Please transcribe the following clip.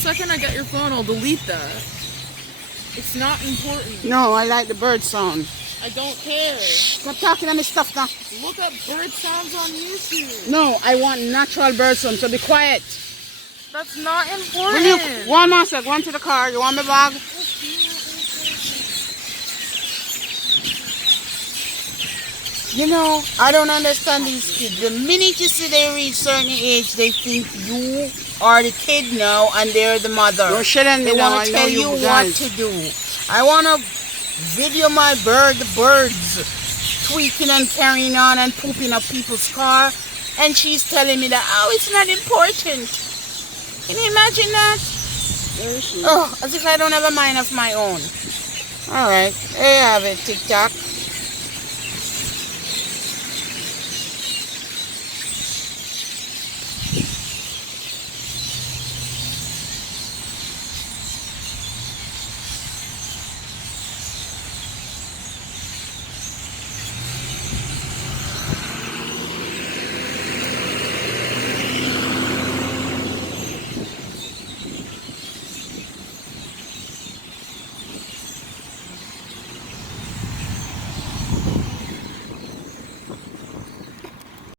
second I get your phone, I'll delete that. It's not important. No, I like the bird sound. I don't care. Stop talking to me stuff now. Look up bird sounds on YouTube. No, I want natural bird sound, so be quiet. That's not Will important. you, one more sec, go into the car. You want my bag? You know, I don't understand these kids. The minute you see they reach certain age, they think you are the kid now and they're the mother. Don't shut me They now. want I to know tell you you what guys. to do. I want to video my birds tweaking and carrying on and pooping up people's car. And she's telling me that, oh, it's not important. Can you imagine that? There she is. Oh, as if I don't have a mind of my own. All right, there you have it, TikTok.